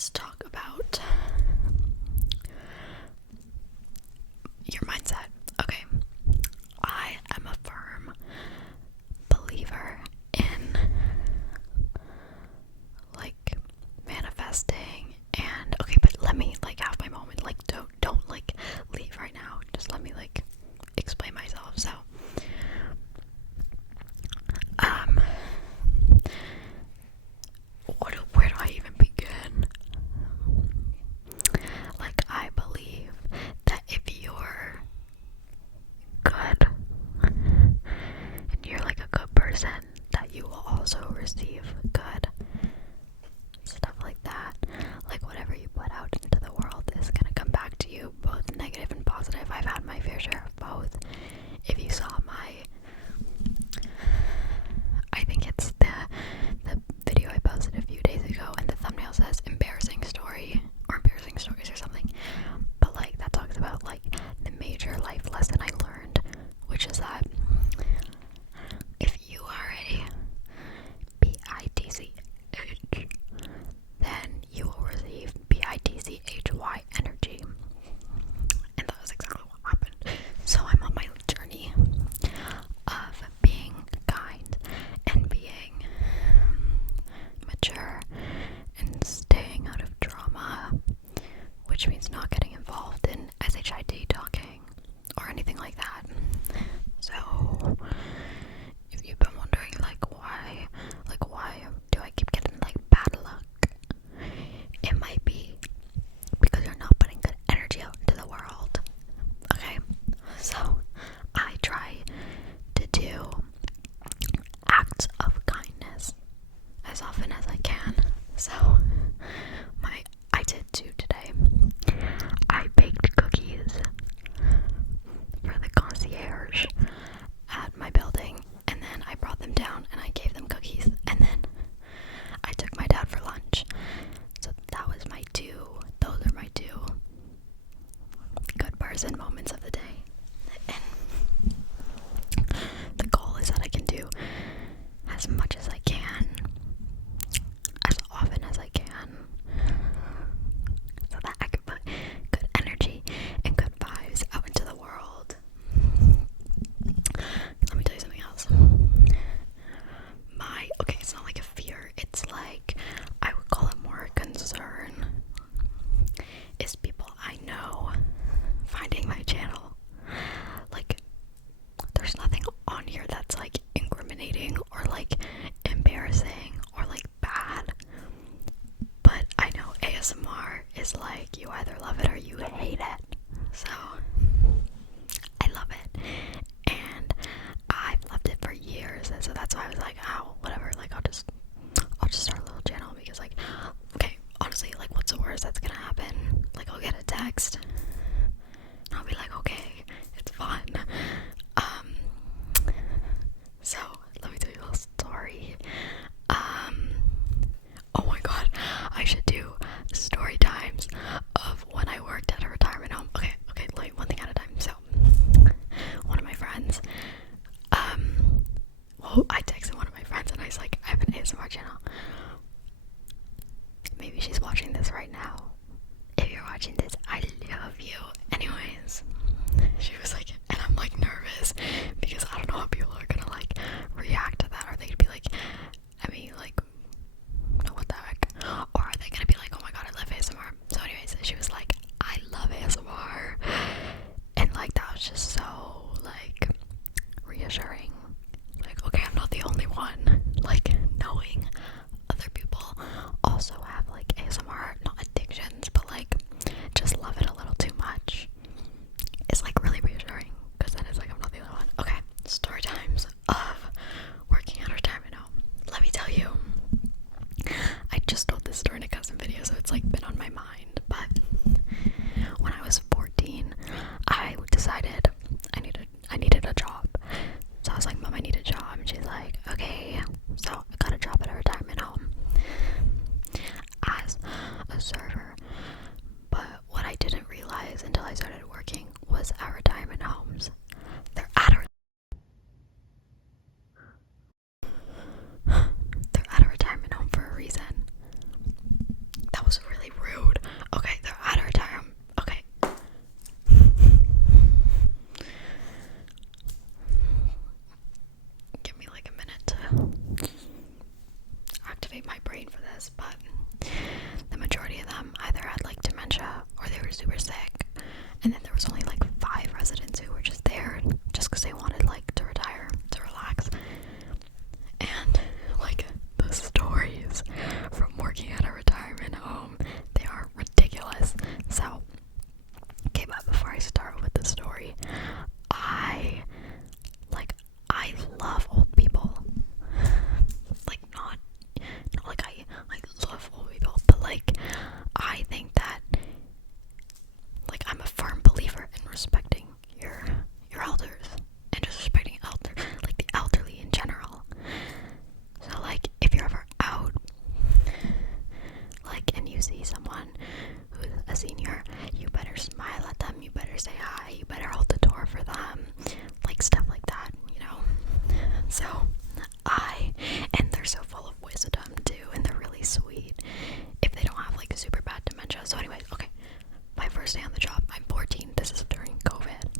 let's talk about your mindset. Okay, I am a firm believer in like manifesting and okay, but let me like have my moment. Like don't like leave right now. Just let me like explain myself. So um where do I even begin? Like, I believe that if you're good and you're like a good person, that you will also receive good stuff like that. Like, whatever you put out into the world is gonna come back to you, both negative and positive. I've had my fair share of both. If you saw I think it's the video I posted a few days ago, and the thumbnail says embarrassing story or embarrassing stories or something. But like that talks about like the major life lesson I learned, which is that if you are a BITCH, then you will receive BITCHY energy. And that was exactly what happened. So I'm on my journey of being kind and being mature and staying out of drama, which means not getting involved in SHIT talking or anything like that. So if you've been wondering why do I keep getting like bad luck, it might be because you're not putting good energy out into the world. Okay, so I try to do acts of kindness as often as I can. So I did two today. I baked cookies for the concierge at my building, and then I brought them down and I gave them cookies, and then I took my dad for lunch. So those are my two good person moments of the day. And the goal is that I can do as much as I can, as often as I can, so that I can put good energy and good vibes out into the world. Let me tell you something else. Okay, it's not like a fear, it's like, I would call it more a concern, is people I know finding my channel. Like, there's nothing on here that's like incriminating or like embarrassing or like bad, but I know ASMR is like, you either love it or you hate it. So I love it, and I've loved it for years, and so that's why I was like, oh, whatever, like I'll just start a little channel, because like, okay, honestly, like what's the worst that's gonna happen? Like I'll get a text and I'll be like, okay, it's fun. So let me tell you a little story. Oh my god, I should do story times of when I worked at a retirement home. Okay, like one thing at a time. So one of my friends, I texted one of my friends and I was like, I have an ASMR channel. Maybe she's watching this right now. If you're watching this, I love you. Anyways, she was like, and I'm like nervous because I don't know how people are gonna like react to that. Are they gonna be like, I mean, like, no, what the heck? Or are they gonna be like, oh my god, I love ASMR? So anyways, she was like, I love ASMR. And like, that was just so like reassuring. Like, okay, I'm not the only one. Like, knowing other people also have like ASMR, not addictions, but like just love it a little too much, it's like really reassuring, because then it's like I'm not the only one. Okay, story times of working at a retirement home. Let me tell you, I just told this story in a custom video, so it's like been on my mind. But when I was 14, I decided I needed a job. So I was like, Mom, I need a job. And she's like, okay. So I got a job at a retirement home as a server. But what I didn't realize until I started working was at retirement homes, they're at a retirement home for a reason. this, but the majority of them either had like dementia or they were super sick. And then there was only like 5 residents who were just there just because they wanted like to retire, to relax. And like the stories from working at a retirement home, they are ridiculous. So, okay, but before I start with the story, I love old people. Like not like I love old people, but like I think that like I'm a firm believer in respecting your elders and just respecting like the elderly in general. So like if you're ever out like and you see someone who's a senior, you better smile at them, you better say hi, you better hold the door for them, like stuff like that, you know. So and they're so full of wisdom too, and they're really sweet if they don't have like super bad dementia. So anyways, okay, my first day on the job, I'm 14, this is during COVID.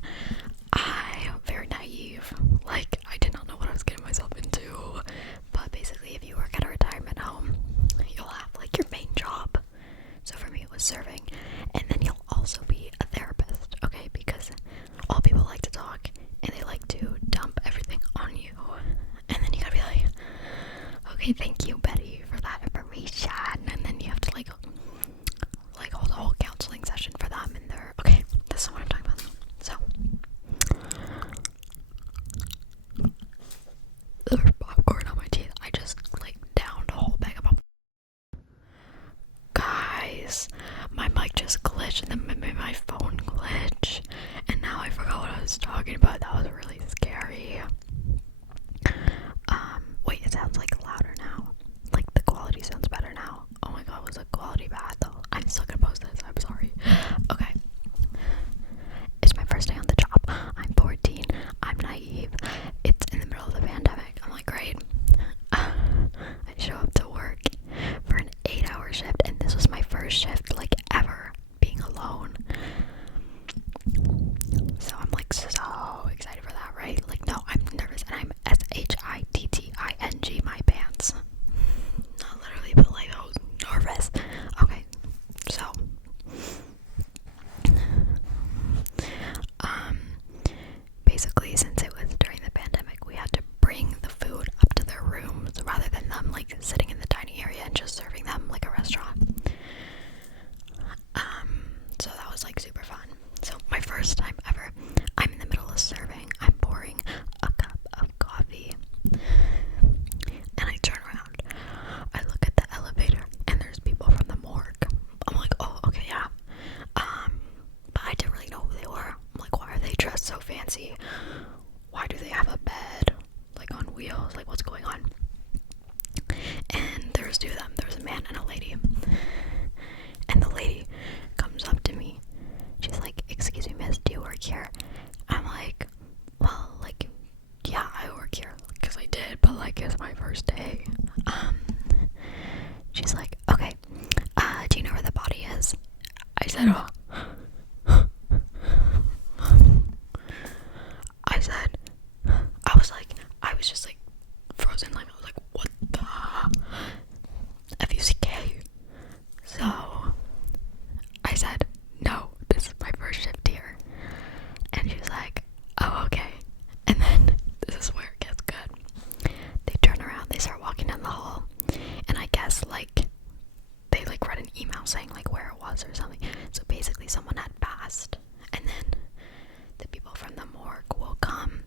I'm very naive, like I did not know what I was getting myself into, but basically if you work at a retirement home, you'll have like your main job. So for me it was serving, and then you'll also be a therapist, okay, because all people like to talk and they like to dump everything on you, and then you gotta be like, okay, thank you Betty for that information, and then you have to like hold a whole counseling session for them, and they're okay, this is what I'm talking about. So there's popcorn on my teeth. I just like downed a whole bag of popcorn. Guys, my mic just glitched and then made my phone glitch, and now I forgot what I was talking about. That was really scary. Wait, it sounds like louder now. Like the quality sounds better now. Oh my god, was the quality bad though? I'm still gonna post this, I'm sorry. Okay. It's my first day on the job. I'm 14. I'm naive. It's in the middle of the pandemic. I'm like, great. I show up to work for an 8-hour shift, and this was my first shift like ever being alone. So I'm like so excited for that, right? Like no, I'm nervous, and I'm SHITTING my pants. Not literally, but like I was nervous. Okay, so basically since it was during the pandemic, we had to bring the food up to their rooms rather than them like sitting in the dining area and just serving them like a restaurant. So that was like super fun. So my first time ever, I'm in the middle of serving, I'm pouring a cup of coffee, and I turn around, I look at the elevator, and there's people from the morgue. I'm like, oh, okay, yeah. But I didn't really know who they were. I'm like, why are they dressed so fancy? Why do they have a bed, like on wheels? Like, what's going on? And there was 2 of them. There was a man and a lady. And the lady comes up to me. She's like, excuse me, miss, do you work here? I'm like, well, like, yeah, I work here. Because I did, but like, it's my first day. She's like, okay, do you know where the body is? I said, oh. I was just like frozen, like I was like, what the FUCK? So I said, no, this is my first shift here. And she was like, oh, okay. And then this is where it gets good. They turn around, they start walking down the hall, and I guess like they like read an email saying like where it was or something. So basically someone had passed, and then the people from the morgue will come.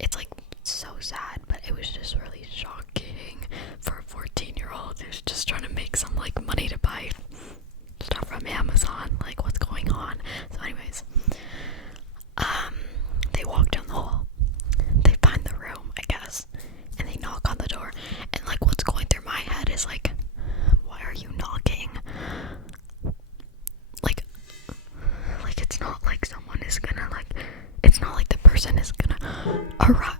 It's like so sad, but it was just really shocking for a 14-year-old who's just trying to make some like money to buy stuff from Amazon. Like, what's going on? So anyways, they walk down the hall, they find the room, I guess, and they knock on the door, and like what's going through my head is like, why are you knocking? Like it's not like someone is gonna like, it's not like the person is gonna arrive.